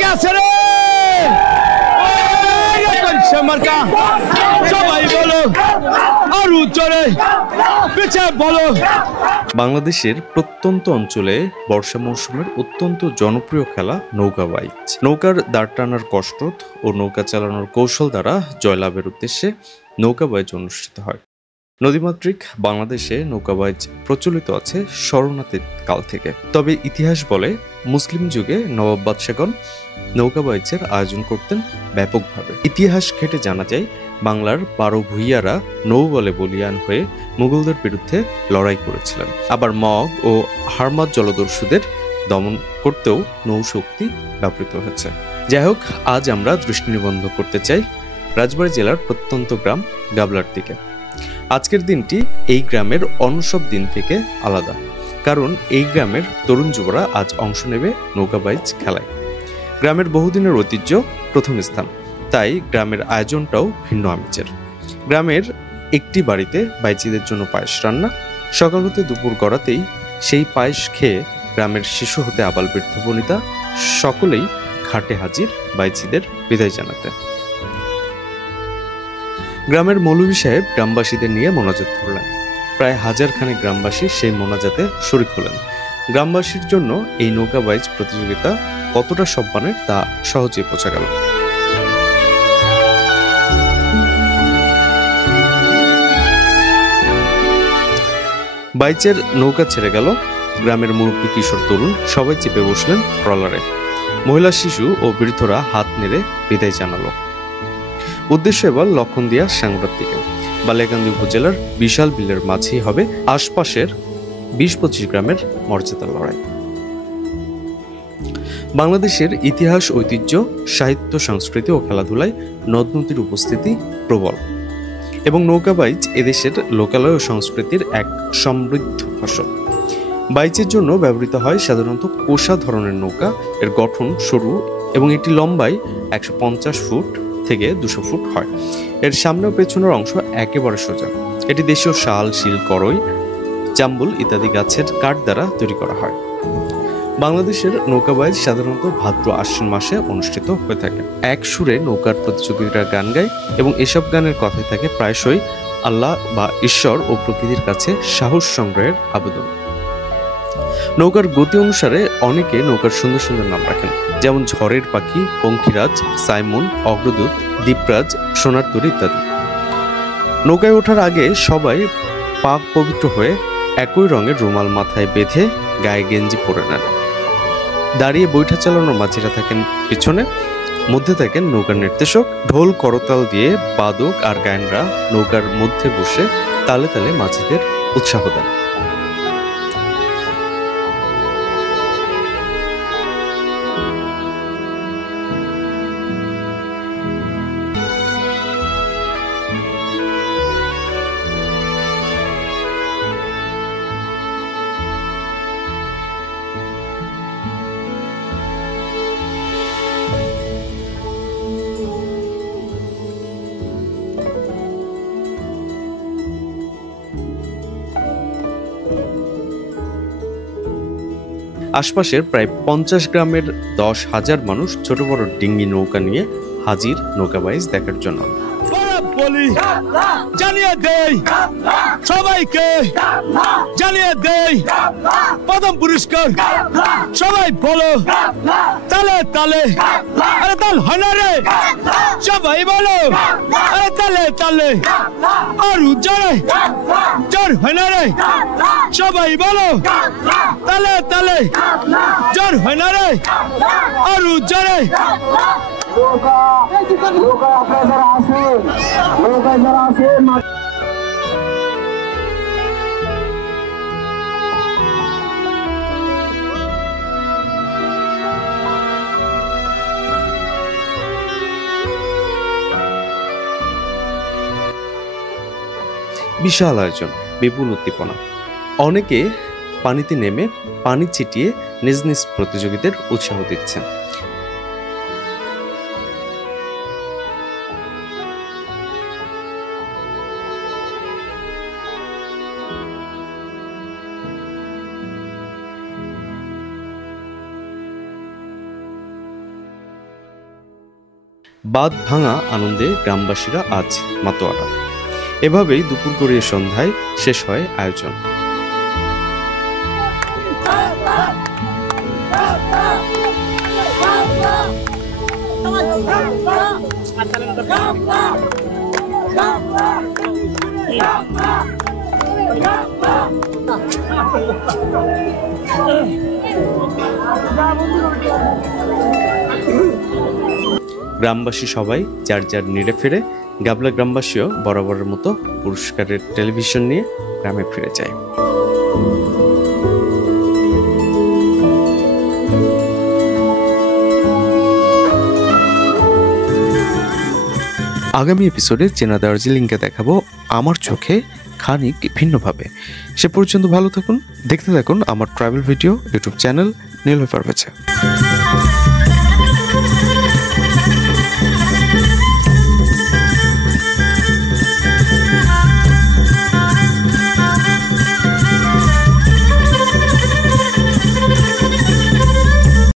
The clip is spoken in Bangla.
কে আছে রে মার্কা সবাই বলো আর উচ্চরে পিছে বলো। বাংলাদেশের প্রত্যন্ত অঞ্চলে বর্ষা মৌসুমের অত্যন্ত জনপ্রিয় খেলা নৌকা বাইচ। নৌকার দাঁড় টানার কসরত ও নৌকা চালানোর কৌশল দ্বারা জয়লাভের উদ্দেশ্যে নৌকা বাইচ অনুষ্ঠিত হয়। নদীমাতৃক বাংলাদেশে নৌকাবাইচ প্রচলিত আছে শরণাতীত কাল থেকে। তবে ইতিহাস বলে মুসলিম যুগে নবাব বাদশাগণ নৌকাবাইচের আয়োজন করতেন ব্যাপকভাবে। ইতিহাস ঘেঁটে জানা যায় বাংলার 12 ভূঁইয়ারা নৌবলে বলিয়ান হয়ে মুঘলদের বিরুদ্ধে লড়াই করেছিলেন। আবার মগ ও হারমাদ জলদস্যুদের দমন করতেও নৌশক্তি ব্যবহৃত হয়েছে। যাই হোক, আজ আমরা দৃষ্টি নিবদ্ধ করতে চাই রাজবাড়ী জেলার প্রত্যন্ত গ্রাম গাবলার দিকে। আজকের দিনটি এই গ্রামের অন্য সব দিন থেকে আলাদা, কারণ এই গ্রামের তরুণ যুবরা আজ অংশ নেবে নৌকাবাইচ খেলায়। গ্রামের বহুদিনের ঐতিহ্য প্রথম স্থান, তাই গ্রামের আয়োজনটাও ভিন্ন আমেজের। গ্রামের একটি বাড়িতে বাইচিদের জন্য পায়েস রান্না। সকাল হতে দুপুর গড়াতেই সেই পায়েস খেয়ে গ্রামের শিশু হতে আবাল বৃদ্ধ বনিতা সকলেই ঘাটে হাজির বাইচিদের বিদায় জানাতে। গ্রামের মৌলভী সাহেব গ্রামবাসীদের নিয়ে মোনাজাত করলেন। প্রায় 1000 খানেক গ্রামবাসী সেই মোনাজাতে শরিক হলেন। গ্রামবাসীর জন্য এই নৌকা বাইচ প্রতিযোগিতা কতটা সম্মানের তা সহজেই বোঝা গেল। বাইচের নৌকা ছেড়ে গেল। গ্রামের মুরব্বী, কিশোর, তরুণ সবাই চেপে বসলেন ট্রলারে। মহিলা, শিশু ও বৃদ্ধরা হাত নেড়ে বিদায় জানালো। উদ্দেশ্য এবার লক্ষণদিয়া সাংবাদ দিকে। বালিয়াকান্দি উপজেলার বিশাল বিলের মাঝেই হবে আশপাশের 20-25 গ্রামের মর্যাদার লড়াই। বাংলাদেশের ইতিহাস, ঐতিহ্য, সাহিত্য, সংস্কৃতি ও খেলাধুলায় নদ নদীর উপস্থিতি প্রবল এবং নৌকাবাইচ এদেশের লোকালয় ও সংস্কৃতির এক সমৃদ্ধ ফসল। বাইচের জন্য ব্যবহৃত হয় সাধারণত কোষা ধরনের নৌকা। এর গঠন সরু এবং এটি লম্বায় 150 ফুট থেকে 200 ফুট হয়। এর সামনে ও পেছনের অংশ একেবারে সোজা। এটি দেশীয় শাল, শিল, করই, জাম্বুল ইত্যাদি গাছের কাঠ দ্বারা তৈরি করা হয়। বাংলাদেশের নৌকাবাইচ সাধারণত ভাদ্র আশ্বিন মাসে অনুষ্ঠিত হয়ে থাকে। এক সুরে নৌকার প্রতিযোগীরা গান গায় এবং এসব গানের কথায় থাকে প্রায়শই আল্লাহ বা ঈশ্বর ও প্রকৃতির কাছে সাহস সংগ্রহের আবেদন। নৌকার গতি অনুসারে অনেকে নৌকার সুন্দর সুন্দর নাম রাখেন, যেমন ঝড়ের পাখি, পঙ্খিরাজ, সাইমন, অগ্রদূত, দ্বীপরাজ, সোনার তরী ইত্যাদি। নৌকায় ওঠার আগে সবাই পাক পবিত্র হয়ে একই রঙের রুমাল মাথায় বেঁধে গায়ে গেঞ্জি পরে নেন। দাঁড়িয়ে বৈঠা চালানোর মাঝিরা থাকেন পিছনে, মধ্যে থাকেন নৌকার নির্দেশক। ঢোল করতাল দিয়ে বাদক আর গায়নরা নৌকার মধ্যে বসে তালে তালে মাঝিদের উৎসাহ দেন। আশপাশের প্রায় 50 গ্রামের 10,000 মানুষ ছোট বড় ডিঙ্গি নৌকা নিয়ে হাজির নৌকাবাইচ দেখার জন্য। বলি জানিয়ে দেই সবাইকে, জানিয়ে দেই প্রথম পুরস্কার সবাই বলো তালে তালে। আরে তাল হয় না রে, সবাই বলো আরে তালে তালে। আর জোরে জোর হয় না রে, সবাই বলো তালে তালে। জোর হয় না রে, আর জোরে। বিশাল আয়োজন, বিপুল উদ্দীপনা। অনেকে পানিতে নেমে পানি ছিটিয়ে নিজ নিজ প্রতিযোগীদের উৎসাহ দিচ্ছেন। বাঁধ ভাঙা আনন্দে গ্রামবাসীরা আজ মাতোয়ারা। এভাবেই দুপুর গড়িয়ে সন্ধ্যায় শেষ হয় আয়োজন। গ্রামবাসী সবাই যার যার নিড়ে ফিরে, গাবলা গ্রামবাসীও বরাবরের মতো পুরস্কারের টেলিভিশন নিয়ে গ্রামে ফিরে যায়। আগামী এপিসোডে চেনা দার্জিলিংকে দেখাবো আমার চোখে খানিক ভিন্নভাবে। সে পর্যন্ত ভালো থাকুন, দেখতে থাকুন আমার travel video YouTube channel Niloy Parvez.